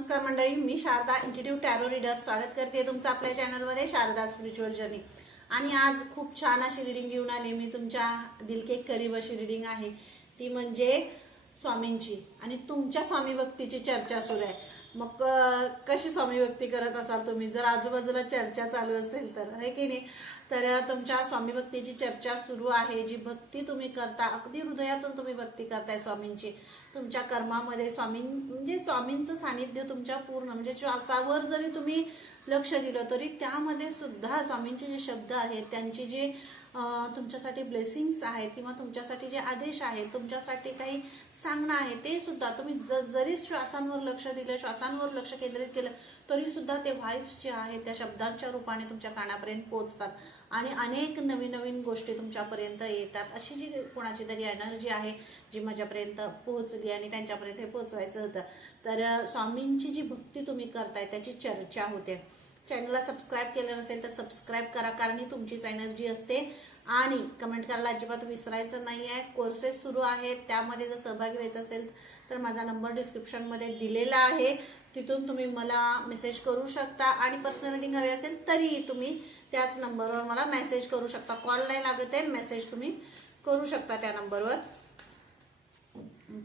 नमस्कार मंडळी, मी Sharda इंट्युटिव्ह tarot reader स्वागत करते तुमचं आपल्या चॅनलमध्ये शारदा स्पिरिच्युअल जर्नी। आणि आज खूप छान अशी रीडिंग घेऊन आले मी तुमच्या दिल के करीब अशी रीडिंग आहे ती म्हणजे स्वामींची आणि तुमच्या स्वामी भक्तीची चर्चा सुरू आहे। मग कशी स्वामी भक्ती करत असाल तुम्ही जर आजूबाजूला चर्चा चालू असेल तर आहे की नाही। तर तुमच्या स्वामी भक्तीची चर्चा सुरू आहे। जी भक्ती तुम्ही करता अगदी हृदयातून तुम्ही भक्ती करताय स्वामींची, तुमच्या कर्मामध्ये स्वामी म्हणजे स्वामींचं सानिध्य तुमच्या पूर्ण म्हणजे श्वासावर जरी तुम्ही लक्ष दिलं तरी त्यामध्ये सुद्धा स्वामींचे जे शब्द आहेत त्यांची जे तुमच्यासाठी ब्लेसिंग्स आहेत किंवा तुमच्यासाठी जे आदेश आहेत तुमच्यासाठी काही सांगणं आहे ते सुद्धा तुम्ही जरी श्वासांवर लक्ष दिलं, श्वासांवर लक्ष केंद्रित केलं तरी सुद्धा ते व्हाइब्स जे आहेत त्या शब्दांच्या रूपाने तुमच्या कानापर्यंत पोहोचतात आणि अनेक नवीन नवीन गोष्टी तुमच्यापर्यंत येतात। अशी जी कोणाची तरी एनर्जी आहे जी माझ्यापर्यंत पोहोचली आणि त्यांच्यापर्यंत हे पोहोचवायचं होतं। तर स्वामींची जी भक्ती तुम्ही करताय त्याची चर्चा होते। चॅनलला सबस्क्राईब केलं नसेल तर सबस्क्राईब करा, कारण ही तुमचीच एनर्जी असते। आणि कमेंट करायला अजिबात विसरायचं नाही आहे। कोर्सेस सुरू आहेत, त्यामध्ये जर सहभागी व्हायचं असेल तर माझा नंबर डिस्क्रिप्शनमध्ये दिलेला आहे, तिथून तुम्ही मला मेसेज करू शकता आणि पर्सनल रीडिंग हवी असेल तरीही तुम्ही त्याच नंबरवर मला मेसेज करू शकता। कॉल नाही लागत आहे, मेसेज तुम्ही करू शकता त्या नंबरवर।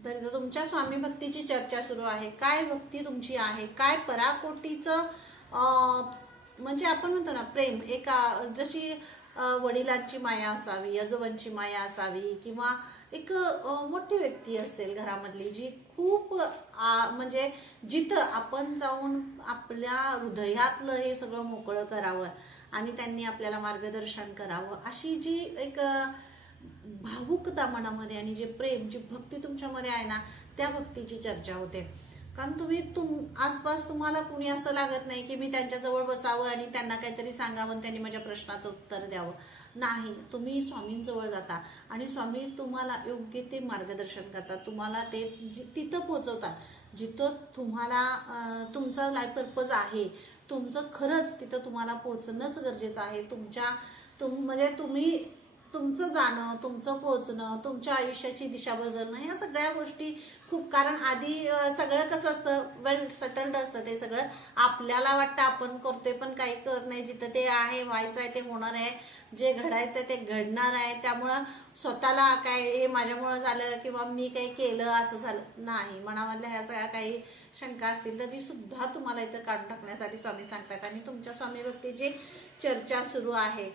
तर तुमच्या स्वामी भक्तीची चर्चा सुरू आहे। काय भक्ती तुमची आहे, काय पराकोटीचं म्हणजे आपण म्हणतो ना प्रेम, एका जशी वडिलांची माया असावी, आजोबांची माया असावी किंवा एक मोठी व्यक्ती असेल घरामधली जी खूप म्हणजे जिथं आपण जाऊन आपल्या हृदयातलं हे सगळं मोकळं करावं आणि त्यांनी आपल्याला मार्गदर्शन करावं, अशी जी एक भावुकता मनामध्ये आणि जे प्रेम जी भक्ती तुमच्यामध्ये आहे ना त्या भक्तीची चर्चा होते। कारण तुम्ही आसपास तुम्हाला कुणी असं लागत नाही की मी त्यांच्याजवळ बसावं आणि त्यांना काहीतरी सांगावं त्यांनी माझ्या प्रश्नाचं उत्तर द्यावं, नाही। तुम्ही स्वामींजवळ जाता आणि स्वामी तुम्हाला योग्य ते मार्गदर्शन करतात, तुम्हाला ते तिथं पोहोचवतात जिथं तुम्हाला तुमचा लाईफ पर्पज आहे, तुमचं खरंच तिथं तुम्हाला पोहोचणंच गरजेचं आहे। म्हणजे तुम्ही तुमचं जाणं, तुमचं पोहोचणं, तुमच्या आयुष्याची दिशा बदलणं ह्या सगळ्या गोष्टी खूप, कारण आधी सगळं कसं असतं वेल सटल्ड असतं ते सगळं, आपल्याला वाटतं आपण करतोय पण काही करत नाही। जिथं ते आहे व्हायचं आहे ते होणार आहे, जे घडायचं आहे ते घडणार आहे। त्यामुळं स्वतःला काय हे माझ्यामुळं झालं किंवा मी काही केलं असं झालं नाही, मनामधल्या ह्या सगळ्या काही शंका असतील तर ती सुद्धा तुम्हाला इथं काढून टाकण्यासाठी स्वामी सांगतात। आणि तुमच्या स्वामी भक्तीची चर्चा सुरू आहे।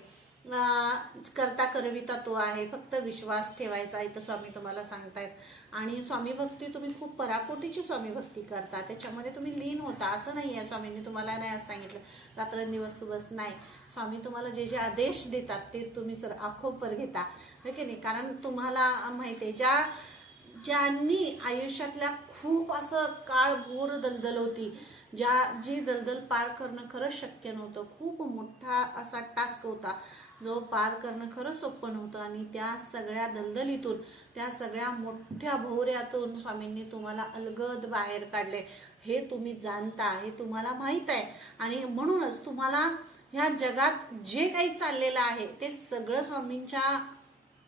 करता करविता तो आहे, फक्त विश्वास ठेवायचा इथं स्वामी तुम्हाला सांगतायत। आणि स्वामी भक्ती तुम्ही खूप पराकोटीची स्वामी भक्ती करता, त्याच्यामध्ये तुम्ही लीन होता, असं नाही आहे स्वामींनी तुम्हाला नाही असं सांगितलं रात्रंदिवस तू बस, नाही। स्वामी तुम्हाला जे जे आदेश देतात ते तुम्ही आखोपर घेता, है की नाही। कारण तुम्हाला माहिती आहे ज्यांनी आयुष्यातल्या खूप असं काळभोर दलदल होती, जी दलदल पार करणं खरंच शक्य नव्हतं, खूप मोठा असा टास्क होता जो पार करणं खरंच सोपं नव्हतं, आणि त्या सगळ्या दलदलीतून त्या सगळ्या मोठ्या भोवऱ्यातून स्वामींनी तुम्हाला अलगद बाहेर काढले, हे तुम्ही जाणता, हे तुम्हाला माहीत आहे। आणि म्हणूनच तुम्हाला ह्या जगात जे काही चाललेलं आहे ते सगळं स्वामींच्या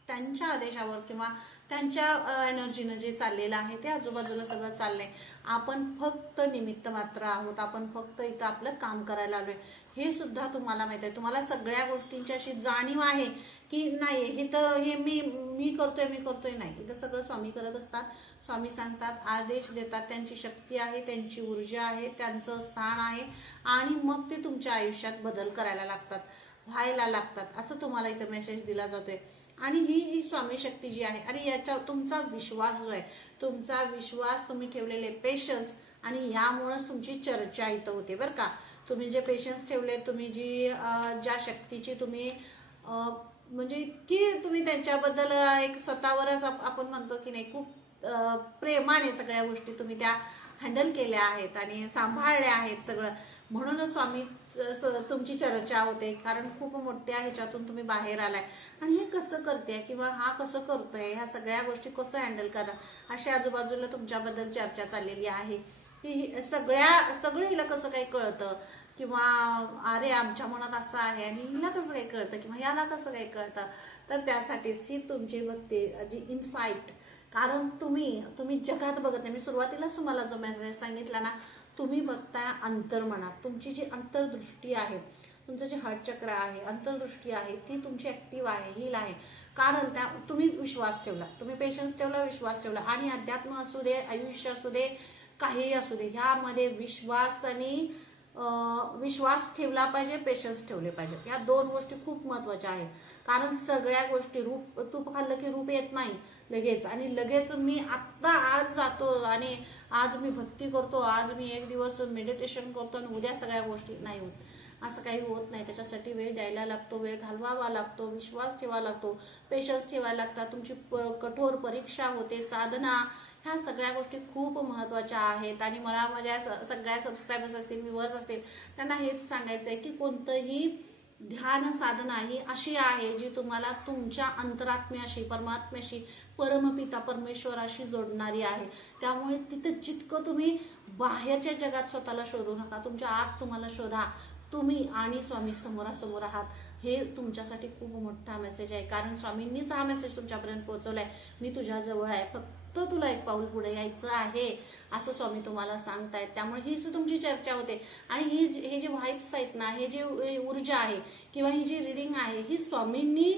त्यांच्या आदेशावर किंवा त्यांच्या एनर्जीनं जे चाललेलं आहे ते आजूबाजूला सगळं चाललंय। आपण फक्त निमित्त मात्र आहोत, आपण फक्त इथं आपलं काम करायला आलोय, हे सुद्धा तुम्हाला माहित आहे। तुम्हाला सगळ्या गोष्टींची अशी जाणीव आहे की नाही हे तर हे मी करतोय नाही, इथं सगळं स्वामी करत असतात। स्वामी सांगतात, आदेश देतात, त्यांची शक्ती आहे, त्यांची ऊर्जा आहे, त्यांचं स्थान आहे आणि मग ते तुमच्या आयुष्यात बदल करायला लागतात, व्हायला लागतात, असं तुम्हाला इथं मेसेज दिला जातोय। आणि ही स्वामी शक्ती जी आहे आणि याच्या तुमचा विश्वास जो आहे, तुमचा विश्वास तुम्ही ठेवलेले पेशन्स, आणि यामुळेच तुमची चर्चा इथं होते बरं का। तुम्ही जे पेशन्स ठेवले, तुम्ही ज्या शक्तीची तुम्ही म्हणजे की तुम्ही त्यांच्याबद्दल एक स्वतःवरच आपण म्हणतो की नाही खूप प्रेमाने सगळ्या गोष्टी तुम्ही त्या हँडल केल्या आहेत आणि सांभाळल्या आहेत सगळं, म्हणूनच स्वामी तुमची चर्चा होते। कारण खूप मोठ्या ह्याच्यातून तुम्ही बाहेर आलाय आणि हे कसं करते किंवा हा कसं करतोय, ह्या सगळ्या गोष्टी कसं हँडल करतात, अशा आजूबाजूला तुमच्याबद्दल चर्चा चाललेली आहे की सगळं हिला कसं काही कळतं किंवा अरे आमच्या मनात असं आहे आणि हिला कसं काही कळतं किंवा याला कसं काही कळतं। तर त्यासाठीच ही तुमची भक्ती जी इन्साइट, कारण तुम्ही जगात बघत नाही। मी सुरुवातीलाच तुम्हाला जो मेसेज सांगितला ना, तुम्ही बघताय अंतर्मनात. तुमची जी अंतर्दृष्टी आहे, तुमचं जे हार्ट चक्र आहे, अंतर्दृष्टी आहे, ती तुमची ऍक्टिव्ह आहे, हील आहे. कारण त्या तुम्ही विश्वास ठेवला, तुम्ही पेशन्स ठेवला, विश्वास ठेवला. आणि अध्यात्म असू दे, आयुष्य असू दे, काहीही असू दे, ह्यामध्ये विश्वास आणि विश्वास ठेवला पाहिजे, पेशन्स ठेवले पाहिजे. या दोन गोष्टी खूप महत्वाच्या आहेत. कारण सगळ्या गोष्टी, तूप खाल्लं की रूप येत नाही लगेच. आणि लगेच मी आत्ता आज जातो आणि आज मी भक्ती करतो, आज मी एक दिवस मेडिटेशन करतो आणि उद्या सगळ्या गोष्टी नाही होत. असं काही होत नाही. त्याच्यासाठी वेळ द्यायला लागतो, वेळ घालवावा लागतो, विश्वास ठेवावा लागतो, पेशन्स ठेवायला लागतात. तुमची कठोर परीक्षा होते, साधना, ह्या सगळ्या गोष्टी खूप महत्वाच्या आहेत. आणि मला माझ्या सगळ्या सबस्क्रायबर्स असतील, व्ह्यूअर्स असतील, त्यांना हेच सांगायचं आहे की कोणतंही ध्यान साधना ही अशी आहे जी तुम्हाला तुमच्या अंतरात्म्याशी, परमात्म्याशी, परमपिता परमेश्वराशी जोडणारी आहे. त्यामुळे तिथं जितकं तुम्ही बाहेरच्या जगात स्वतःला शोधू नका, तुमच्या आत तुम्हाला शोधा. तुम्ही आणि स्वामी समोरासमोर आहात, हे तुमच्यासाठी खूप मोठा मेसेज आहे. कारण स्वामींनीच हा मेसेज तुमच्यापर्यंत पोहोचवलाय, मी तुझ्या जवळ आहे, फक्त तुला एक पाऊल पुढे यायचं आहे, असं स्वामी तुम्हाला सांगतायत. त्यामुळे हीच तुमची चर्चा होते. आणि हे जे व्हाइब्स आहेत ना, हे जे ऊर्जा आहे किंवा ही जी रिडिंग आहे, ही स्वामींनी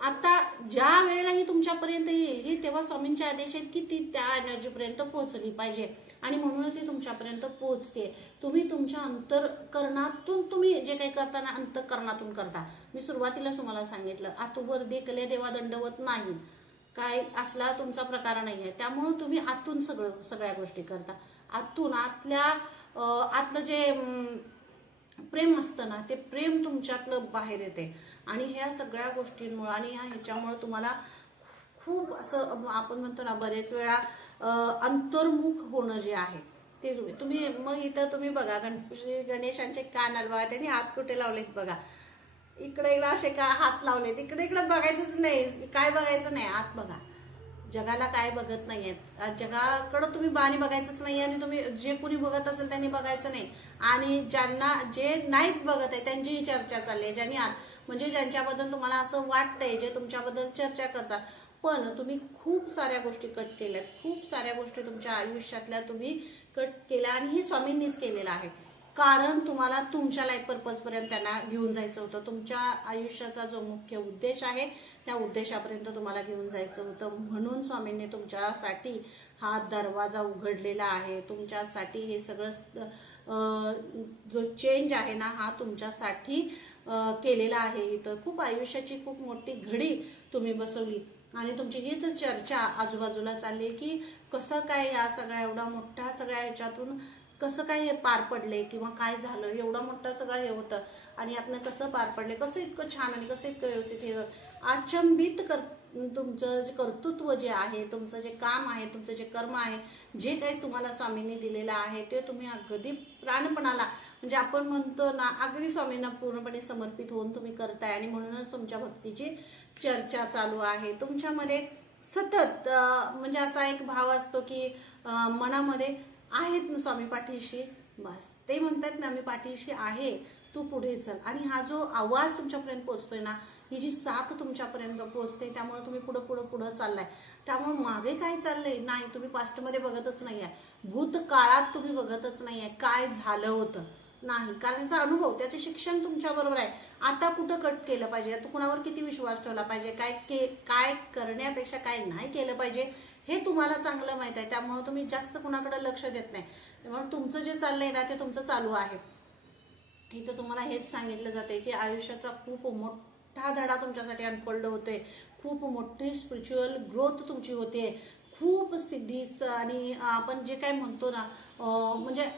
आता ज्या वेळेला ही तुमच्यापर्यंत येईल, ही तेव्हा स्वामींचे आदेश आहेत की ती त्या एनर्जीपर्यंत पोहोचली पाहिजे. आणि म्हणूनच ती तुमच्यापर्यंत पोहोचते. तुम्ही तुमच्या अंतःकरणातून तुम्ही जे काही करताना अंतःकरणातून करता. मी सुरुवातीला तुम्हाला सांगितलं, आतूवर देखले देवा दंडवत नाही, काय असला तुमचा प्रकार नाहीये. त्यामुळे तुम्ही आतून सगळ्या गोष्टी करता. आतून आतलं जे प्रेम असतं ना, ते प्रेम तुमच्यातलं बाहेर येते. आणि ह्या सगळ्या गोष्टींमुळे आणि ह्याच्यामुळे तुम्हाला खूप असं आपण म्हणतो ना, बरेच वेळा अंतर्मुख होणं जे आहे ते तुम्ही मग इथं तुम्ही बघा, गणेशांचे कान बघा, त्यांनी हात कुठे लावलेत बघा, इकडे असे का हात लावलेत, इकडे बघायचंच नाही. काय बघायचं नाही, आत बघा. जगाला काय बघत नाहीयेत, जगाकडे तुम्ही बाणी बघायचंच नाही. आणि तुम्ही जे कुणी बघत असेल त्यांनी बघायचं नाही. आणि जे नाहीत बघत आहे त्यांचीही चर्चा चालली आहे, ज्यांनी म्हणजे ज्यांच्याबद्दल तुम्हाला असं वाटतंय, जे तुमच्याबद्दल चर्चा करतात, पण तुम्ही खूप साऱ्या गोष्टी कट केल्यात, खूप साऱ्या गोष्टी तुमच्या आयुष्यातल्या तुम्ही कट केल्या. आणि हे स्वामींनीच केलेलं आहे. कारण तुम्हाला तुमच्या लाईफ पर्पज पर्यंत त्यांना घेऊन जायचं होतं. तुमच्या आयुष्याचा जो मुख्य उद्देश आहे त्या उद्देशापर्यंत तुम्हाला घेऊन जायचं होतं. म्हणून स्वामींनी तुमच्यासाठी हा दरवाजा उघडलेला आहे. तुमच्यासाठी हे सगळं जो चेंज आहे ना, हा तुमच्यासाठी केलेला आहे. इथं खूप आयुष्याची खूप मोठी घडी तुम्ही बसवली. आणि तुमची हीच चर्चा आजूबाजूला चालली की कसं काय या सगळ्या एवढा मोठ्या सगळ्या ह्याच्यातून कसं काय हे पार पडले, किंवा काय झालं, एवढा मोठा सगळं हे होतं आणि यातनं कसं पार पडले, कसं इतकं छान आणि कसं इतकं व्यवस्थित हे अचंबित तुमचं जे कर्तृत्व जे आहे, तुमचं जे काम आहे, तुमचं जे कर्म आहे, जे काही तुम्हाला स्वामींनी दिलेलं आहे, ते तुम्ही अगदी प्राणपणाला, म्हणजे आपण म्हणतो ना, अगदी स्वामींना पूर्णपणे समर्पित होऊन तुम्ही करताय. आणि म्हणूनच तुमच्या भक्तीची चर्चा चालू आहे. तुमच्यामध्ये सतत म्हणजे असा एक भाव असतो की मनामध्ये आहेत ना स्वामी पाठीशी, बस ते म्हणतात ना, मी पाठीशी आहे, तू पुढे चल. आणि हा जो आवाज तुमच्यापर्यंत पोहोचतोय ना, ही जी साथ तुमच्यापर्यंत पोहोचते, त्यामुळे तुम्ही पुढं चाललाय. त्यामुळे मागे काय चाललंय नाही, तुम्ही पास्टमध्ये बघतच नाहीये, भूतकाळात तुम्ही बघतच नाहीये काय झालं होतं, नाही. कारण त्याचा अनुभव, त्याचे शिक्षण तुमच्या बरोबर आहे. आता कुठं कट केलं पाहिजे, आता कुणावर किती विश्वास ठेवला पाहिजे, काय करण्यापेक्षा काय नाही केलं पाहिजे हे तुम्हाला चांगलं माहित आहे. त्यामुळे तुम्ही जास्त कुणाकडे लक्ष देत नाही. त्यामुळे तुमचं जे चाललंय ना, ते तुमचं चालू आहे. इथं तुम्हाला हेच सांगितलं जाते की आयुष्याचा खूप मोठा धडा तुमच्यासाठी अनफोल्ड होतोय, खूप मोठी स्पिरिच्युअल ग्रोथ तुमची होते, खूप सिद्धी आणि आपण जे काय म्हणतो ना, म्हणजे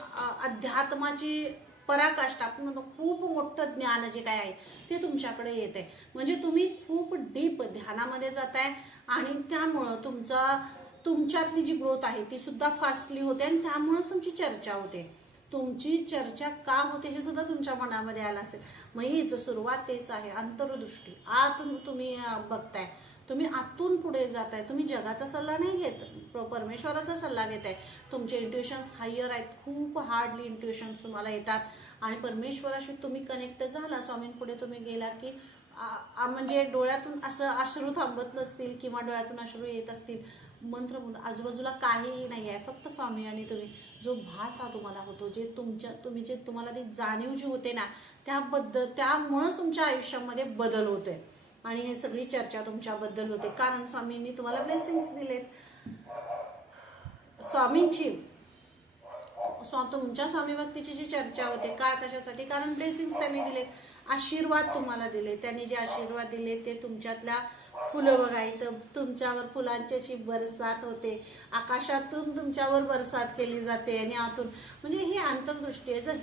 अध्यात्माची पराकाष्ठा, आपण म्हणतो खूप मोठं ज्ञान जे काय आहे ते तुमच्याकडे येत आहे. म्हणजे तुम्ही खूप डीप ध्यानामध्ये जाताय आणि त्यामुळं तुमच्यातली जी ग्रोथ आहे ती सुद्धा फास्टली होते. आणि त्यामुळेच तुमची चर्चा होते. तुमची चर्चा का होते हे सुद्धा तुमच्या मनामध्ये आलं असेल. मग हीच सुरुवात तेच आहे, अंतर्दृष्टी. आतून तुम्ही बघताय, तुम्ही आतून पुढे जाताय. तुम्ही जगाचा सल्ला नाही घेत, परमेश्वराचा सल्ला घेताय. तुमचे इंट्युशन्स हायर आहेत, खूप हार्डली इंट्युशन्स तुम्हाला येतात. आणि परमेश्वराशी तुम्ही कनेक्ट झाला, स्वामींपुढे तुम्ही गेला की म्हणजे डोळ्यातून असं अश्रू थांबत नसतील किंवा डोळ्यातून अश्रू येत असतील मंत्रमुग्ध, आजूबाजूला काहीही नाही आहे, फक्त स्वामी आणि तुम्ही. जो भास हा तुम्हाला होतो, जे तुम्हाला ती जाणीव जी होते ना, त्यामुळेच तुमच्या आयुष्यामध्ये बदल होते आणि हे सगळी चर्चा तुमच्याबद्दल होते. कारण स्वामींनी तुम्हाला ब्लेसिंग्स दिलेत. स्वामींची तुमच्या स्वामी भक्तीची जी चर्चा होते, का कशासाठी? कारण ब्लेसिंग्स त्यांनी दिलेत, आशीर्वाद तुम्हाला दिले. त्यांनी जे आशीर्वाद दिले ते तुमच्यातल्या फुलं बघा, इथं तुमच्यावर फुलांची अशी बरसात होते, आकाशातून तुमच्यावर बरसात केली जाते आणि आतून, म्हणजे ही अंतर्दृष्टी आहे. जर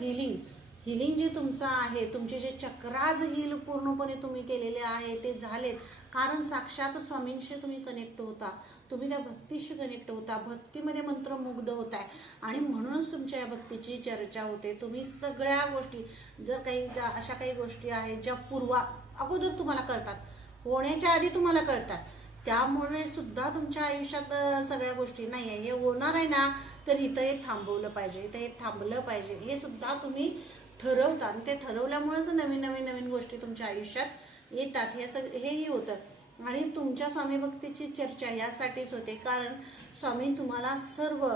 हिलिंग जे तुमचं आहे, तुमचे जे चक्राज हिल पूर्णपणे तुम्ही केलेले आहे ते झालेत, कारण साक्षात स्वामींशी तुम्ही कनेक्ट होता, तुम्ही त्या भक्तीशी कनेक्ट होता, भक्तीमध्ये मंत्रमुग्ध होताय आणि म्हणूनच तुमच्या या भक्तीची चर्चा होते. तुम्ही सगळ्या गोष्टी, जर काही अशा काही गोष्टी आहेत ज्या अगोदर तुम्हाला कळतात, होण्याच्या आधी तुम्हाला कळतात, त्यामुळे सुद्धा तुमच्या आयुष्यात सगळ्या गोष्टी नाही आहे, हे होणार आहे ना, तर इथं हे थांबवलं पाहिजे, इथं हे थांबलं पाहिजे, हे सुद्धा तुम्ही ठरवता आणि ते ठरवल्यामुळेच नवीन गोष्टी तुमच्या आयुष्यात येतात. हेही होतं आणि तुमच्या स्वामी भक्तीची चर्चा यासाठीच होते, कारण स्वामी तुम्हाला सर्व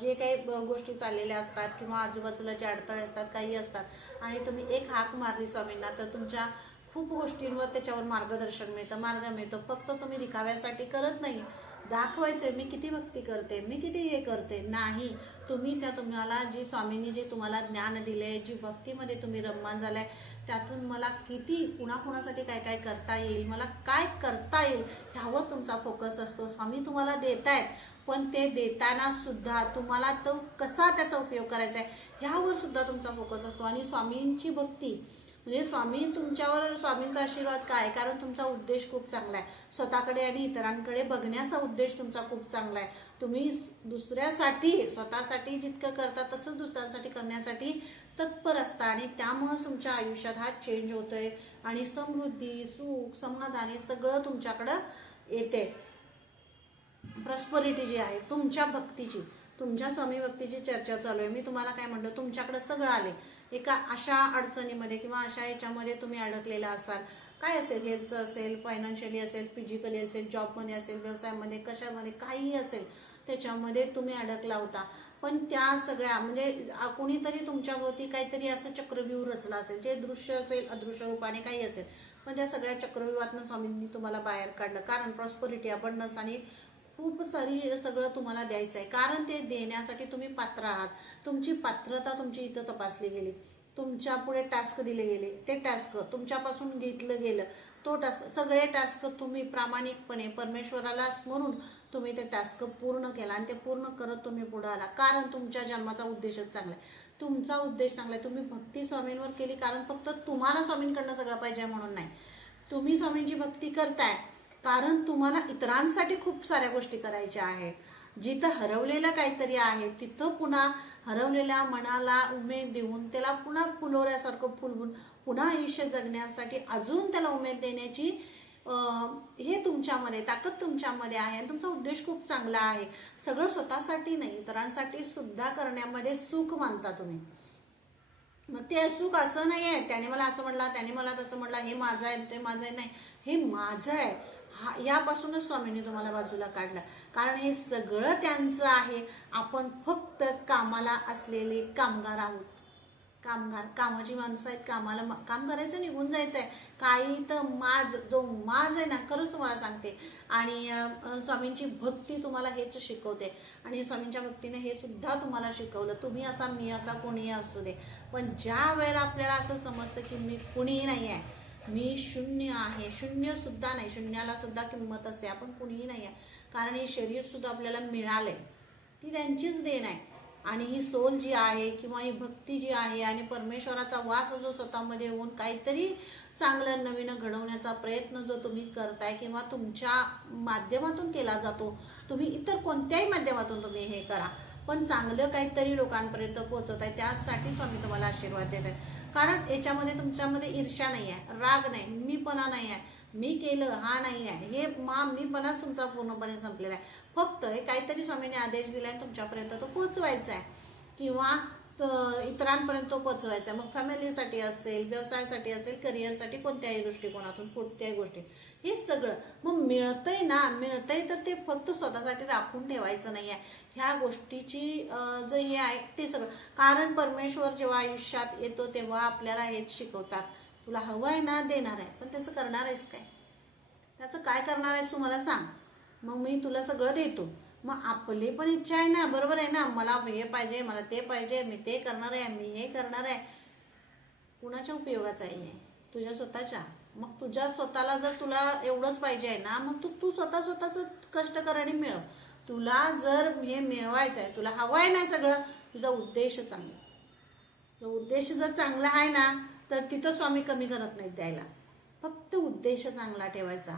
जे काही गोष्टी चाललेल्या असतात किंवा आजूबाजूला जे अडथळे असतात, काही असतात आणि तुम्ही एक हाक मारली स्वामींना, तर तुमच्या खूप गोष्टींवर त्याच्यावर मार्गदर्शन मिळतं, मार्ग मिळतो. फक्त तुम्ही दिखाव्यासाठी करत नाही, दाखवायचंय मी किती भक्ती करते, मी किती हे करते, नाही. तुम्हाला जी स्वामींनी जे तुम्हाला ज्ञान दिले, जी भक्तीमध्ये तुम्ही रममान झालाय, त्यातून मला किती कुणाकुणासाठी काय काय करता येईल, मला काय करता येईल, ह्यावर तुमचा फोकस असतो. स्वामी तुम्हाला देतायत, पण ते देताना सुद्धा तुम्हाला तो कसा त्याचा उपयोग करायचा आहे ह्यावर सुद्धा तुमचा फोकस असतो. आणि स्वामींची भक्ती म्हणजे स्वामींचा आशीर्वाद काय, कारण तुमचा उद्देश खूप चांगला आहे, स्वतःकडे आणि इतरांकडे बघण्याचा उद्देश तुमचा खूप चांगला आहे. तुम्ही दुसऱ्यासाठी, स्वतःसाठी जितकं करता तसंच दुसऱ्यांसाठी करण्यासाठी तत्पर असता आणि त्यामुळे तुमच्या आयुष्यात हा चेंज होतोय आणि समृद्धी, सुख, समाधान हे सगळं तुमच्याकडं येते. प्रॉस्परिटी जी आहे तुमच्या भक्तीची, तुमच्या स्वामी भक्तीची चर्चा चालू आहे. मी तुम्हाला काय म्हणतो, तुमच्याकडे सगळं आले. एका अशा अडचणीमध्ये किंवा अशा याच्यामध्ये तुम्ही अडकलेला असाल, काय असेल, हेल्थचं असेल, फायनान्शियली असेल, फिजिकली असेल, जॉबमध्ये असेल, व्यवसायामध्ये, कशामध्ये काही असेल, त्याच्यामध्ये तुम्ही अडकला होता. पण त्या सगळ्या म्हणजे कोणीतरी तुमच्याभोवती काहीतरी असं चक्रव्यूह रचला असेल, जे दृश्य असेल, अदृश्य रूपाने काही असेल, पण त्या सगळ्या चक्रव्यूहातनं स्वामींनी तुम्हाला बाहेर काढलं. कारण प्रॉस्परिटी, अबंडन्स आणि खूप सारी सगळं तुम्हाला द्यायचं आहे, कारण ते देण्यासाठी तुम्ही पात्र आहात. तुमची पात्रता तुमची इथं तपासली गेली, तुमच्या पुढे टास्क दिले गेले, ते टास्क तुमच्यापासून घेतलं गेलं, तो टास्क, सगळे टास्क तुम्ही प्रामाणिकपणे परमेश्वराला स्मरून तुम्ही ते टास्क पूर्ण केला आणि ते पूर्ण करत तुम्ही पुढे आला. कारण तुमच्या जन्माचा उद्देशच चांगला आहे, तुमचा उद्देश चांगला आहे. तुम्ही भक्ती स्वामींवर केली, कारण फक्त तुम्हाला स्वामींकडनं सगळं पाहिजे म्हणून नाही, तुम्ही स्वामींची भक्ती करताय कारण तुम्हाला इतरांसाठी खूप साऱ्या गोष्टी करायच्या आहेत. जिथं हरवलेलं काहीतरी आहे, तिथं पुन्हा हरवलेल्या मनाला उमेद देऊन त्याला पुन्हा फुलवल्यासारखं फुलवून पुन्हा आयुष्य जगण्यासाठी अजून त्याला उमेद देण्याची हे तुमच्यामध्ये ताकद तुमच्यामध्ये आहे आणि तुमचा उद्देश खूप चांगला आहे. सगळं स्वतःसाठी नाही, इतरांसाठी सुद्धा करण्यामध्ये सुख मानता तुम्ही. मग ते सुख असं नाही आहे, त्याने मला असं म्हणला, त्याने मला तसं म्हणला, हे माझं आहे, ते माझं आहे, नाही, हे माझं आहे. यापासूनच स्वामींनी तुम्हाला बाजूला काढलं, कारण हे सगळं त्यांचं आहे. आपण फक्त कामाला असलेले कामगार आहोत. कामाची माणसं आहेत, कामाला काम करायचं, निघून जायचं आहे. काही तर जो माज आहे ना, खरंच तुम्हाला सांगते. आणि स्वामींची भक्ती तुम्हाला हेच शिकवते आणि स्वामींच्या भक्तीने हे सुद्धा तुम्हाला शिकवलं. तुम्ही असा, मी असा, कोणीही असू दे, पण ज्या वेळेला आपल्याला असं समजतं की मी कुणीही नाही आहे, मी शून्य आहे, शून्य सुद्धा नाही, शून्याला सुद्धा किंमत असते, आपण कुणीही नाही आहे, कारण हे शरीर सुद्धा आपल्याला मिळालंय, ती त्यांचीच देण आहे. आणि ही सोल जी आहे किंवा ही भक्ती जी आहे आणि परमेश्वराचा वास जो स्वतःमध्ये होऊन काहीतरी चांगलं नवीन घडवण्याचा प्रयत्न जो तुम्ही करताय किंवा तुमच्या माध्यमातून केला जातो, तुम्ही इतर कोणत्याही माध्यमातून तुम्ही हे करा, पण चांगलं काहीतरी लोकांपर्यंत पोहोचवत आहे, त्यासाठी स्वामी तुम्हाला आशीर्वाद देत आहेत. कारण याच्यामध्ये तुमच्यामध्ये ईर्ष्या नाही आहे, राग नाही, मीपणा नाही आहे, मी केलं हा नाही आहे, हे मीपणाच तुमचा पूर्णपणे संपलेला आहे. फक्त हे काहीतरी स्वामीने आदेश दिलाय तुमच्यापर्यंत तो पोहोचवायचा आहे किंवा इतरांपर्यंत तो पोचवायचा. मग फॅमिलीसाठी असेल, व्यवसायासाठी असेल, करिअरसाठी, कोणत्याही दृष्टिकोनातून कोणत्याही गोष्टी, हे सगळं मग मिळतंय ना, मिळतंय तर ते फक्त स्वतःसाठी राखून ठेवायचं नाही आहे. ह्या गोष्टीची जे हे आहे ते सगळं, कारण परमेश्वर जेव्हा आयुष्यात येतो तेव्हा आपल्याला हेच शिकवतात, तुला हवं आहे ना, देणार आहे, पण त्याचं करणार आहेस काय? त्याचं काय करणार आहेस तू मला सांग, मग मी तुला सगळं देतो. मग आपली पण इच्छा आहे ना, बरोबर आहे ना, मला हे पाहिजे, मला ते पाहिजे, मी ते करणार आहे, मी हे करणार आहे. कुणाच्या उपयोगाचं आहे? तुझ्या स्वतःच्या. मग तुझ्या स्वतःला जर तुला एवढंच पाहिजे आहे ना, मग तू स्वतःच कष्ट कर आणि मिळव. तुला जर हे मिळवायचं आहे, तुला हवं आहे ना सगळं, तुझा उद्देश चांगला, तो उद्देश जर चांगला आहे ना, तर तिथं स्वामी कमी करत नाहीत द्यायला. फक्त उद्देश चांगला ठेवायचा.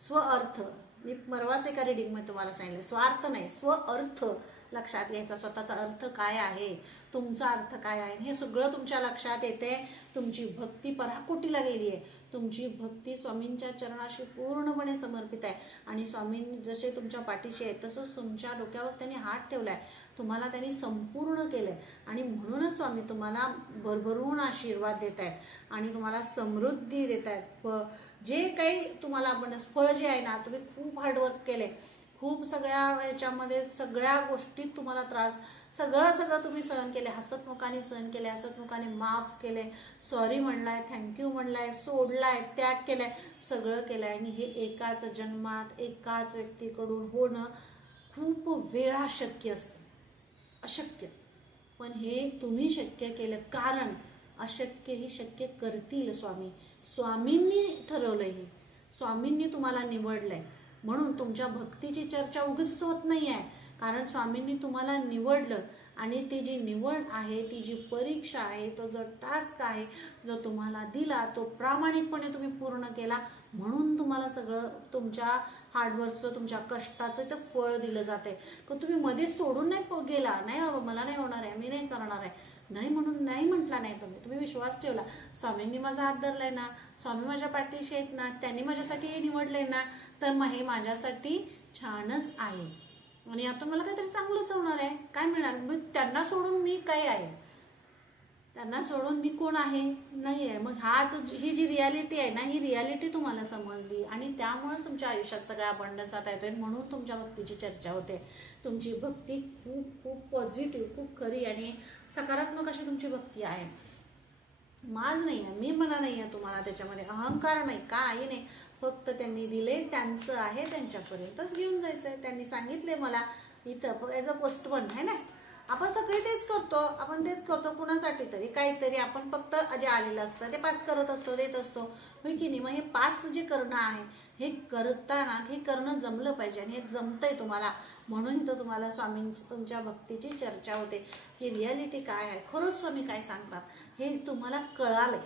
स्वअर्थ, मी परवाच एका रिडिंगमध्ये तुम्हाला सांगितलं, स्वार्थ नाही, स्वअर्थ लक्षात घ्यायचा. स्वतःचा अर्थ काय आहे, तुमचा अर्थ काय आहे, हे सगळं तुमच्या लक्षात येते. तुमची भक्ती पराकोटीला गेली आहे. तुमची भक्ती स्वामींच्या चरणाशी पूर्णपणे समर्पित आहे. आणि स्वामी जसे तुमच्या पाठीशी आहे तसंच तुमच्या डोक्यावर त्यांनी हात ठेवलाय, तुम्हाला त्यांनी संपूर्ण केलंय. आणि म्हणूनच स्वामी तुम्हाला भरभरून आशीर्वाद देत आहेत आणि तुम्हाला समृद्धी देत आहेत. जे काही तुम्हाला आपण फळ जे आहे ना, तुम्ही खूप हार्डवर्क केले, खूप सगळ्या ह्याच्यामध्ये सगळ्या गोष्टीत तुम्हाला त्रास, सगळं तुम्ही सहन केले, हसतमुखाने सहन केले, हसतमुखाने माफ केले, सॉरी म्हणलाय, थँक्यू म्हणलाय, सोडलाय, त्याग केलाय, सगळं केलंय. आणि हे एकाच जन्मात एकाच व्यक्तीकडून होणं खूप वेळा शक्य असतं, अशक्य. पण हे तुम्ही शक्य केलं, कारण अशक्य ही शक्य करतील स्वामी. स्वामींनी ठरवलंय, हे स्वामींनी तुम्हाला निवडलंय. म्हणून तुमच्या भक्तीची चर्चा उगीच होत नाही आहे, कारण स्वामींनी तुम्हाला निवडलं. आणि ती जी निवड आहे, ती जी परीक्षा आहे, तो जो टास्क आहे, जो तुम्हाला दिला, तो प्रामाणिकपणे तुम्ही पूर्ण केला. म्हणून तुम्हाला सगळं तुमच्या हार्डवर्कचं, तुमच्या कष्टाचं ते फळ दिलं जाते. का तुम्ही मध्येच सोडून नाही गेला, नाही बाबा मला नाही होणार आहे, मी नाही करणार आहे, नाही म्हणून नाही म्हटला नाही. तुम्ही विश्वास ठेवला, स्वामींनी माझा हात धरलाय ना, स्वामी माझ्या पाठीशी आहेत ना, त्यांनी माझ्यासाठी हे निवडलंय ना, तर मग हे माझ्यासाठी छानच आहे. आणि आता मला काहीतरी चांगलंच होणार आहे. काय मिळणार? मग त्यांना सोडून मी काय आहे? त्यांना सोडून मी कोण आहे? नाही आहे. मग ही जी रियालिटी आहे ना, ही रियालिटी तुम्हाला समजली आणि त्यामुळेच तुमच्या आयुष्यात सगळ्या अबंडन्स आता येतोय. म्हणून तुमच्या भक्तीची चर्चा होते. तुमची भक्ती खूप खूप पॉझिटिव्ह, खूप खरी आणि सकारात्मक अशी तुमची भक्ती आहे. माज नाही आहे, मी म्हणा नाही आहे तुम्हाला, त्याच्यामध्ये अहंकार नाही, काही नाही. फक्त त्यांनी दिले, त्यांचं आहे, त्यांच्यापर्यंतच घेऊन जायचं आहे. त्यांनी सांगितले मला इथं ॲज अ पोस्टमन आहे ना, आपण सगळे तेच करतो, आपण तेच करतो कुणासाठी तरी, काहीतरी आपण फक्त जे आलेलं असतं ते पास करत असतो, देत असतो, होय की नाही. मग हे पास जे करणं आहे, हे करताना हे करणं जमलं पाहिजे आणि हे जमतंय तुम्हाला. म्हणून इथं तुम्हाला स्वामींची तुमच्या भक्तीची चर्चा होते की रियालिटी काय आहे, खरंच स्वामी काय सांगतात हे तुम्हाला कळालंय,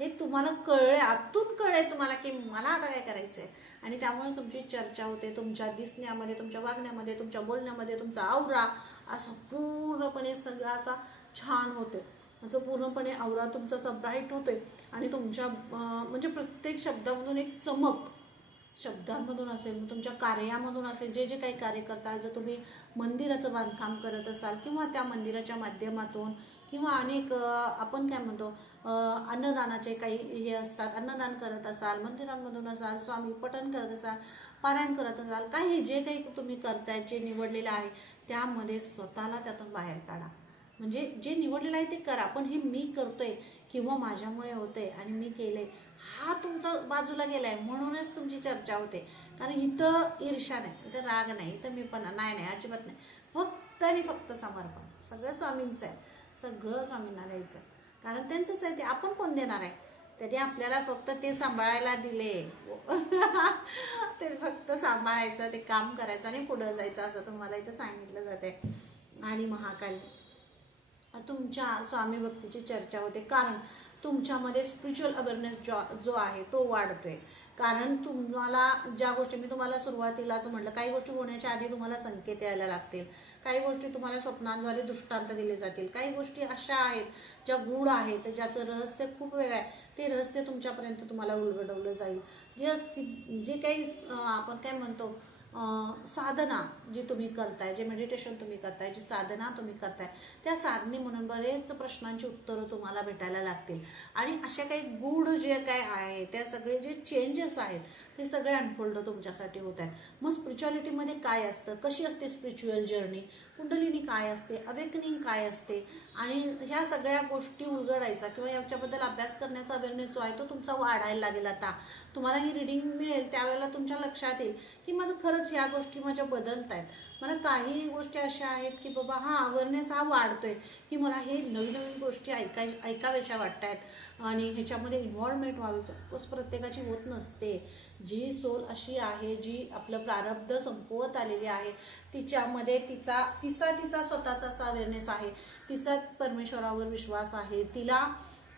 हे तुम्हाला कळलंय, आतून कळलंय तुम्हाला की मला आता काय करायचंय. आणि त्यामुळे तुमची चर्चा होते. तुमच्या दिसण्यामध्ये, तुमच्या वागण्यामध्ये, तुमच्या बोलण्यामध्ये, तुमचा आवरा असं पूर्णपणे सगळं असा छान होते, असं पूर्णपणे आवरा तुमचा असा ब्राईट होतोय. आणि तुमच्या म्हणजे प्रत्येक शब्दामधून एक चमक, शब्दांमधून असेल, तुमच्या कार्यामधून असेल, जे जे काही कार्य करता, जर तुम्ही मंदिराचं बांधकाम करत असाल किंवा त्या मंदिराच्या माध्यमातून किंवा अनेक आपण काय म्हणतो अन्नदानाचे काही हे असतात, अन्नदान करत असाल, मंदिरांमधून असाल, स्वामी पठण करत असाल, पारायण करत असाल, काही जे काही तुम्ही करताय, जे निवडलेलं आहे त्यामध्ये स्वतःला त्यातून बाहेर काढा. म्हणजे जे निवडलेलं आहे ते करा, पण हे मी करतोय किंवा माझ्यामुळे होतंय आणि मी केलंय, हा तुमचा बाजूला गेलाय. म्हणूनच तुमची चर्चा होते. कारण इथं ईर्ष्या नाही, इथं राग नाही, इथं मी पण नाही, अजिबात नाही. फक्त आणि फक्त समर्पण. सगळं स्वामींचं आहे, सगळं स्वामींना द्यायचं, कारण त्यांचंच आहे ते. आपण कोण देणार आहे? त्यांनी आपल्याला फक्त ते सांभाळायला दिले. ते फक्त सांभाळायचं, ते काम करायचं आणि पुढं जायचं, असं तुम्हाला इथं सांगितलं जाते. आणि महाकाली तुमच्या स्वामी भक्तीची चर्चा होते, कारण तुमच्यामध्ये स्पिरिच्युअल अवेअरनेस जो आहे तो वाढतोय. कारण तुम्हाला ज्या गोष्टी मी तुम्हाला सुरुवातीलाच म्हटलं, काही गोष्टी होण्याच्या आधी तुम्हाला संकेत यायला लागतील, काही गोष्टी तुम्हाला स्वप्नांद्वारे दृष्टांत दिले जातील, काही गोष्टी अशा आहेत ज्या गूढ आहेत, ज्याचं रहस्य खूप वेगळं आहे, ते रहस्य तुमच्यापर्यंत तुम्हाला उलगडवलं जाईल. जे काही आपण काय म्हणतो साधना जी तुम्ही करताय, जे मेडिटेशन तुम्ही करताय, जी साधना तुम्ही करताय, त्या साधने म्हणून बरेच प्रश्नांची उत्तरं तुम्हाला भेटायला लागतील. आणि अशा काही गूढ जे काय आहे, त्या सगळे जे चेंजेस आहेत ते सगळे अनफोल्ड तुमच्यासाठी होत आहेत. मग स्पिरिच्युअलिटीमध्ये काय असतं, कशी असते स्पिरिच्युअल जर्नी, कुंडलिनी काय असते, अवेकनिंग काय असते, आणि ह्या सगळ्या गोष्टी उलगडायचा किंवा याच्याबद्दल अभ्यास करण्याचा अवेअरनेस जो आहे तो तुमचा वाढायला लागेल. आता तुम्हाला ही रिडिंग मिळेल त्यावेळेला तुमच्या लक्षात येईल की माझं खरंच ह्या गोष्टी माझ्या बदलत आहेत. मला काही गोष्टी अशा आहेत की बाबा हा अवेअरनेस हा वाढतोय की मला हे नवीन नवीन गोष्टी ऐकाव्याशा वाटत आहेत आणि ह्याच्यामध्ये इन्व्हॉल्वमेंट व्हावी. सपोज प्रत्येकाची होत नसते. जी सोल अशी आहे जी आपलं प्रारब्ध संपवत आलेली आहे, तिच्यामध्ये तिचा तिचा तिचा स्वतःचा असा अवेअरनेस आहे, तिचा परमेश्वरावर विश्वास आहे, तिला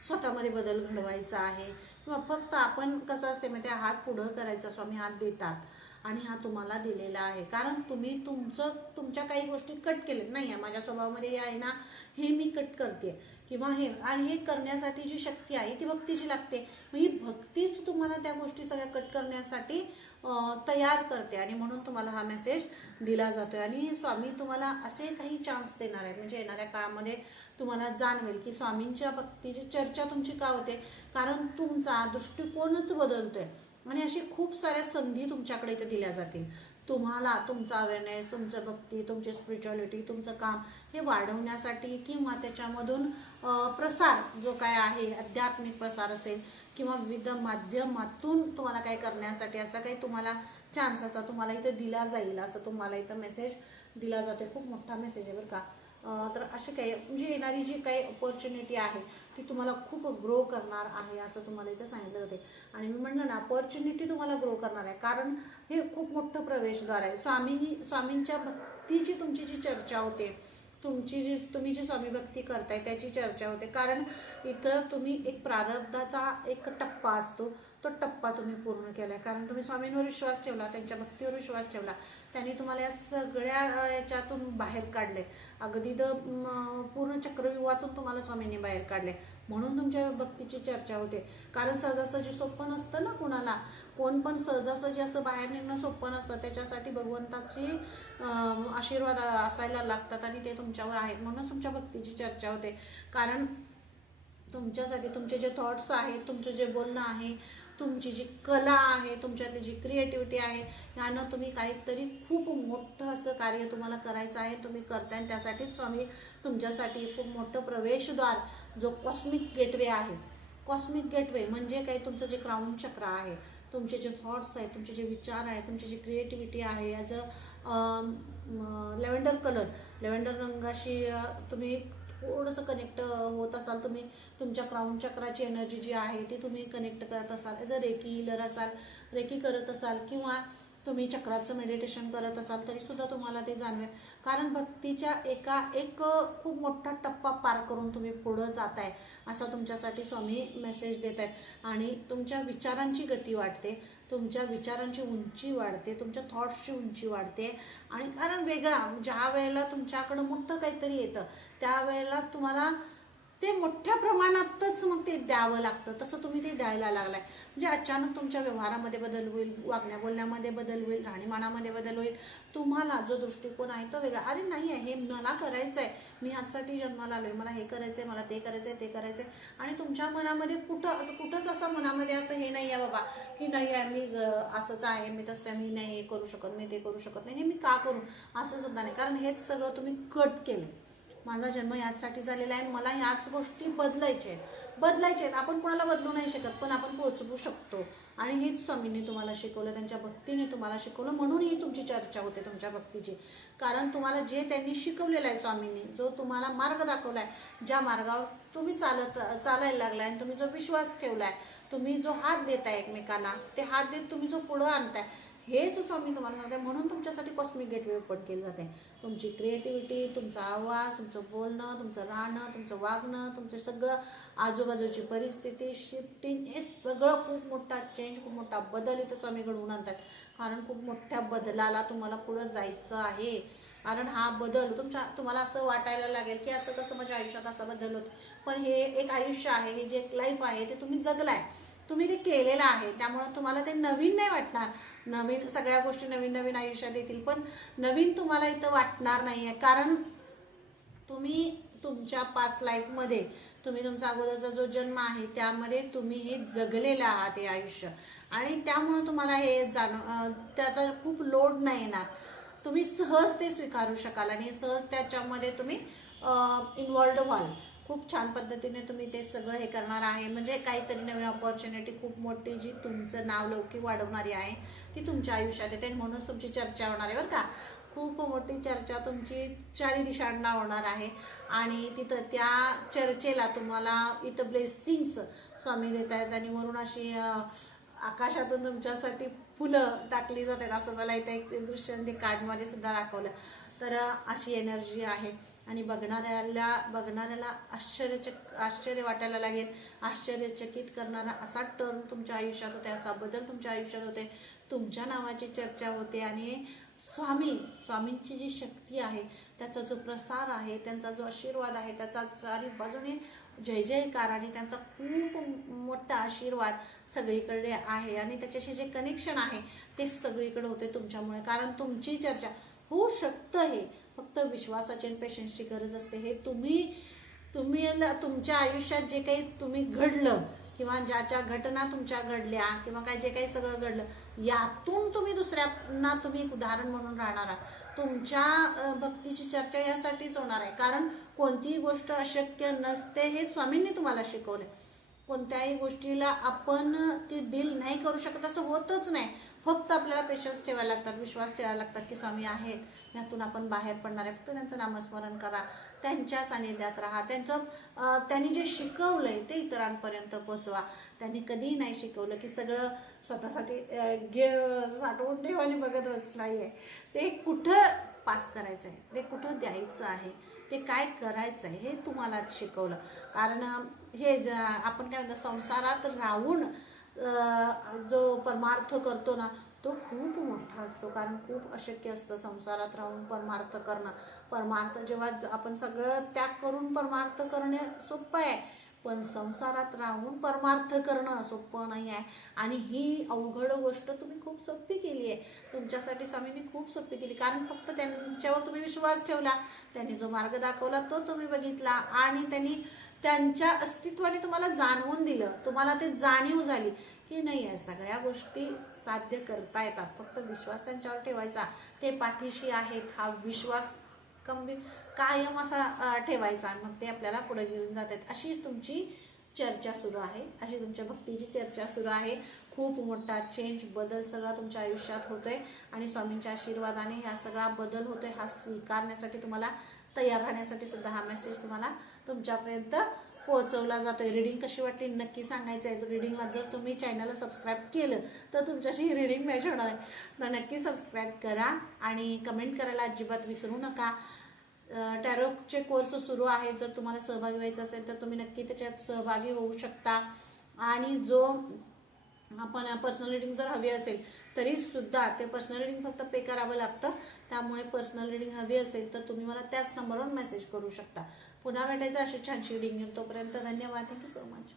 स्वतःमध्ये बदल घडवायचा आहे. किंवा फक्त आपण कसं असते म्हणजे हात पुढं करायचा, स्वामी हात देतात आणि हा तुम्हाला दिलेला आहे. कारण तुम्ही तुमच्या काही गोष्टी कट केलेत नाही आहे. माझ्या स्वभावामध्ये हे आहे ना, हे मी कट करते किंवा हे, आणि हे करण्यासाठी जी शक्ती आहे ती भक्तीची लागते. मग ही भक्तीच तुम्हाला त्या गोष्टी सगळ्या कट करण्यासाठी तयार करते आणि म्हणून तुम्हाला हा मेसेज दिला जातोय. आणि स्वामी तुम्हाला असे काही चान्स देणार आहेत, म्हणजे येणाऱ्या काळामध्ये तुम्हाला जाणवेल की स्वामींच्या भक्तीची चर्चा तुमची का होते, कारण तुमचा दृष्टिकोनच बदलतोय आणि अशी खूप साऱ्या संधी तुमच्याकडे इथे दिल्या जातील. तुम्हाला तुमचा अवेअरनेस, तुमचं भक्ती, तुमची स्पिरिच्युअलिटी, तुमचं काम हे वाढवण्यासाठी किंवा त्याच्यामधून प्रसार जो काय आहे, आध्यात्मिक प्रसार असेल किंवा विविध माध्यमातून तुम्हाला काय करण्यासाठी असा काही तुम्हाला चान्स असा तुम्हाला इथे दिला जाईल, असं तुम्हाला इथं मेसेज दिला जातो. खूप मोठा मेसेज आहे बरं का. तर असे काही म्हणजे येणारी जी काही अपॉर्च्युनिटी आहे ती तुम्हाला खूप ग्रो करणार आहे असं तुम्हाला इथं सांगितलं जाते. आणि मी म्हणलं ना, अपॉर्च्युनिटी तुम्हाला ग्रो करणार आहे कारण हे खूप मोठं प्रवेशद्वार आहे. स्वामींच्या भक्तीची तुमची जी चर्चा होते, तुम्ही जी स्वामी भक्ती करताय त्याची चर्चा होते. कारण इथं तुम्ही एक प्रारब्धाचा एक टप्पा असतो, तो टप्पा तुम्ही पूर्ण केलाय. कारण तुम्ही स्वामींवर विश्वास ठेवला, त्यांच्या भक्तीवर विश्वास ठेवला, त्यांनी तुम्हाला या सगळ्या याच्यातून बाहेर काढले. अगदी पूर्ण चक्रव्यूहातून तुम्हाला स्वामींनी बाहेर काढले, म्हणून तुमच्या भक्तीची चर्चा होते. कारण सहजासहजी सोपं नसतं ना कुणाला, कोण पण सहजासहजी असं बाहेर निघणं सोपं नसतं. त्याच्यासाठी भगवंताची आशीर्वाद असायला लागतात आणि ते तुमच्यावर आहेत, म्हणून तुमच्या भक्तीची चर्चा होते. कारण तुमच्यासाठी तुमचे जे थॉट्स आहेत, तुमचं जे बोलणं आहे, तुमची जी कला आहे, तुमच्यातली जी क्रिएटिव्हिटी आहे, यानं तुम्ही काहीतरी खूप मोठं असं कार्य तुम्हाला करायचं आहे, तुम्ही करताय. त्यासाठीच स्वामी तुमच्यासाठी खूप मोठं प्रवेशद्वार जो कॉस्मिक गेटवे आहे. कॉस्मिक गेटवे म्हणजे काही तुमचं जे क्राउन चक्र आहे, तुमचे जे थॉट्स आहेत, तुमचे जे विचार आहेत, तुमची जी क्रिएटिव्हिटी आहे, ॲज लेव्हेंडर रंगाशी तुम्ही थोडंसं कनेक्ट होत असाल. तुम्ही तुमच्या क्राउन चक्राची एनर्जी जी आहे ती तुम्ही कनेक्ट करत असाल, ॲज अ रेकी हिलर असाल, रेकी करत असाल किंवा तुम्ही चक्राचं मेडिटेशन करत असाल तरी सुद्धा तुम्हाला ते जाणवेल. कारण भक्तीच्या एक खूप मोठा टप्पा पार करून तुम्ही पुढं जाताय असा तुमच्यासाठी स्वामी मेसेज देत आहेत. आणि तुमच्या विचारांची गती वाढते, तुमच्या विचारांची उंची वाढते, तुमच्या थॉट्सची उंची वाढते. आणि कारण वेगळा ज्या वेळेला तुमच्याकडं मोठं काहीतरी येतं त्यावेळेला तुम्हाला ते मोठ्या प्रमाणातच मग ते द्यावं लागतं, तसं तुम्ही ते द्यायला लागलाय. म्हणजे अचानक तुमच्या व्यवहारामध्ये बदल होईल, वागण्या बोलण्यामध्ये बदल होईल, राहणीमानामध्ये बदल होईल. तुम्हाला जो दृष्टिकोन आहे तो वेगळा. अरे नाही आहे, हे मला करायचं आहे, मी ह्यासाठी जन्माला आलोय, मला हे करायचंय, मला ते करायचंय, ते करायचंय. आणि तुमच्या मनामध्ये कुठंच असं मनामध्ये असं हे नाही आहे बाबा की नाही आहे, मी असंच आहे, मी तसं, मी नाही हे करू शकत, मी ते करू शकत नाही, हे मी का करू, असं सुद्धा नाही. कारण हेच सगळं तुम्ही कट केलंय. माझा जन्म ह्याचसाठी झालेला आहे, मला ह्याच गोष्टी बदलायच्या आहेत. आपण कोणाला बदलू नाही शकत, पण आपण पोहोचवू शकतो. आणि हेच स्वामींनी तुम्हाला शिकवलं, त्यांच्या भक्तीने तुम्हाला शिकवलं, म्हणून ही तुमची चर्चा होते तुमच्या भक्तीची. कारण तुम्हाला जे त्यांनी शिकवलेलं आहे स्वामींनी, जो तुम्हाला मार्ग दाखवलाय, ज्या मार्गावर तुम्ही चालायला लागलाय आणि तुम्ही जो विश्वास ठेवलाय, तुम्ही जो हात देताय एकमेकांना, ते हात देत तुम्ही जो पुढं आणताय, हेच स्वामी तुम्हाला सांगते. म्हणून तुमच्यासाठी कॉस्मिक गेटवे ओपन केलं जाते. तुमची क्रिएटिव्हिटी, तुमचा आवाज, तुमचं बोलणं, तुमचं राहणं, तुमचं वागणं, तुमचं सगळं आजूबाजूची परिस्थिती, शिफ्टिंग, हे सगळं खूप मोठा चेंज, खूप मोठा बदल इथं स्वामी घडवून आणतात. कारण खूप मोठ्या बदलाला तुम्हाला पुढं जायचं आहे. कारण हा बदल तुम्हाला असं वाटायला लागेल की असं कसं माझ्या आयुष्यात असा बदल होतो, पण हे एक आयुष्य आहे, हे जे एक लाईफ आहे ते तुम्ही जगलाय. तुम्ही ते केलेलं आहे, त्यामुळे तुम्हाला ते नवीन नाही वाटणार. नवीन सगळ्या गोष्टी नवीन नवीन आयुष्यात येतील, पण नवीन तुम्हाला इथं वाटणार नाहीये, कारण तुम्ही तुमच्या पास्ट लाईफमध्ये तुम्ही तुमचा अगोदरचा जो जन्म आहे त्यामध्ये तुम्ही हे जगलेलं आहात हे आयुष्य, आणि त्यामुळे तुम्हाला हे त्याचा खूप लोड नाही येणार. तुम्ही सहज ते स्वीकारू शकाल आणि सहज त्याच्यामध्ये तुम्ही इन्व्हॉल्ड व्हाल. खूप छान पद्धतीने तुम्ही ते सगळं हे करणार आहे. म्हणजे काहीतरी नवीन ऑपॉर्च्युनिटी खूप मोठी जी तुमचं नाव लौकिक वाढवणारी आहे ती तुमच्या आयुष्यात येते, म्हणूनच तुमची चर्चा होणार आहे बरं का. खूप मोठी चर्चा तुमची चारी दिशांना होणार आहे, आणि तिथं त्या चर्चेला तुम्हाला इथं ब्लेसिंग्स स्वामी देत आहेत, आणि वरून अशी आकाशातून तुमच्यासाठी फुलं टाकली जातात असं मला इथं एक दृश्य ते कार्डमध्ये सुद्धा दाखवलं. तर अशी एनर्जी आहे, आणि बघणाऱ्याला आश्चर्य वाटायला लागेल. आश्चर्यचकित करणारा असा टर्न तुमच्या आयुष्यात होते, असा बदल तुमच्या आयुष्यात होते, तुमच्या नावाची चर्चा होते, आणि स्वामींची जी शक्ती आहे, त्याचा जो प्रसार आहे, त्यांचा जो आशीर्वाद आहे, त्याचा चारी बाजूने जय जयकार, आणि त्यांचा खूप मोठा आशीर्वाद सगळीकडे आहे, आणि त्याच्याशी जे कनेक्शन आहे ते सगळीकडे होते तुमच्यामुळे. कारण तुमची चर्चा होऊ शकतं, हे फक्त विश्वासाची आणि पेशन्सची गरज असते. हे तुम्ही तुमच्या आयुष्यात जे काही तुम्ही घडलं, किंवा ज्याच्या घटना तुमच्या घडल्या, किंवा काय जे काही सगळं घडलं, यातून तुम्ही दुसऱ्यांना तुम्ही एक उदाहरण म्हणून राहणार आहात. तुमच्या भक्तीची चर्चा यासाठीच होणार आहे, कारण कोणतीही गोष्ट अशक्य नसते हे स्वामींनी तुम्हाला शिकवले. कोणत्याही गोष्टीला आपण ती डील नाही करू शकत असं होतच नाही. फक्त आपल्याला पेशन्स ठेवायला लागतात, विश्वास ठेवायला लागतात की स्वामी आहेत, यातून आपण बाहेर पडणार आहे. फक्त त्यांचं नामस्मरण करा, त्यांच्या सानिध्यात राहा, त्यांनी जे शिकवलंय ते इतरांपर्यंत पोहोचवा. त्यांनी कधीही नाही शिकवलं की सगळं स्वतःसाठी साठवून ठेवाने बघत बसलाय. ते कुठं पास करायचं आहे, ते कुठं द्यायचं आहे, ते काय करायचं आहे हे तुम्हाला शिकवलं. कारण हे आपण काय म्हणतो, संसारात राहून जो परमार्थ करतो ना तो खूप मोठा असतो. कारण खूप अशक्य असतं संसारात राहून परमार्थ करणं. परमार्थ जेव्हा आपण सगळं त्याग करून परमार्थ करणे सोपं आहे, पण संसारात राहून परमार्थ करणं सोपं नाही आहे. आणि ही अवघड गोष्ट तुम्ही खूप सोपी केली आहे, तुमच्यासाठी स्वामींनी खूप सोपी केली. कारण फक्त त्यांच्यावर तुम्ही विश्वास ठेवला, त्यांनी जो मार्ग दाखवला तो तुम्ही बघितला, आणि त्यांनी त्यांच्या अस्तित्वाने तुम्हाला जाणवून दिलं. तुम्हाला ते जाणीव झाली की नाही, या सगळ्या गोष्टी साध्य करता येतात, फक्त विश्वास त्यांच्यावर ठेवायचा. ते पाठीशी आहेत हा विश्वास कायम असा ठेवायचा, आणि मग ते आपल्याला पुढे घेऊन जातात. अशीच तुमची चर्चा सुरू आहे, अशी तुमच्या भक्तीची चर्चा सुरू आहे. खूप मोठा चेंज, बदल सगळा तुमच्या आयुष्यात होतोय, आणि स्वामींच्या आशीर्वादाने हा सगळा बदल होतोय. हा स्वीकारण्यासाठी तुम्हाला तयार राहण्यासाठी सुद्धा हा मेसेज तुम्हाला तुमच्यापर्यंत पोहोचवला जातोय. रीडिंग कशी वाटली नक्की सांगायचं आहे. रीडिंगला जर तुम्ही चॅनलला सबस्क्राईब केलं तर तुमच्याशी ही रीडिंग मॅच होणार आहे, तर नक्की सबस्क्राईब करा, आणि कमेंट करायला अजिबात विसरू नका. टॅरोचे कोर्स सुरू आहे, जर तुम्हाला सहभागी व्हायचं असेल तर तुम्ही नक्की त्याच्यात सहभागी होऊ शकता. आणि जो आपण पर्सनल रीडिंग जर हवी असेल तरी सुद्धा ते पर्सनल रीडिंग फक्त पे करावं लागतं. त्यामुळे पर्सनल रीडिंग हवी असेल तर तुम्ही मला त्याच नंबरवर मेसेज करू शकता. पुन्हा भेटायचं अशी छानशी रीडिंग घेऊन. तोपर्यंत धन्यवाद. Thank you so much.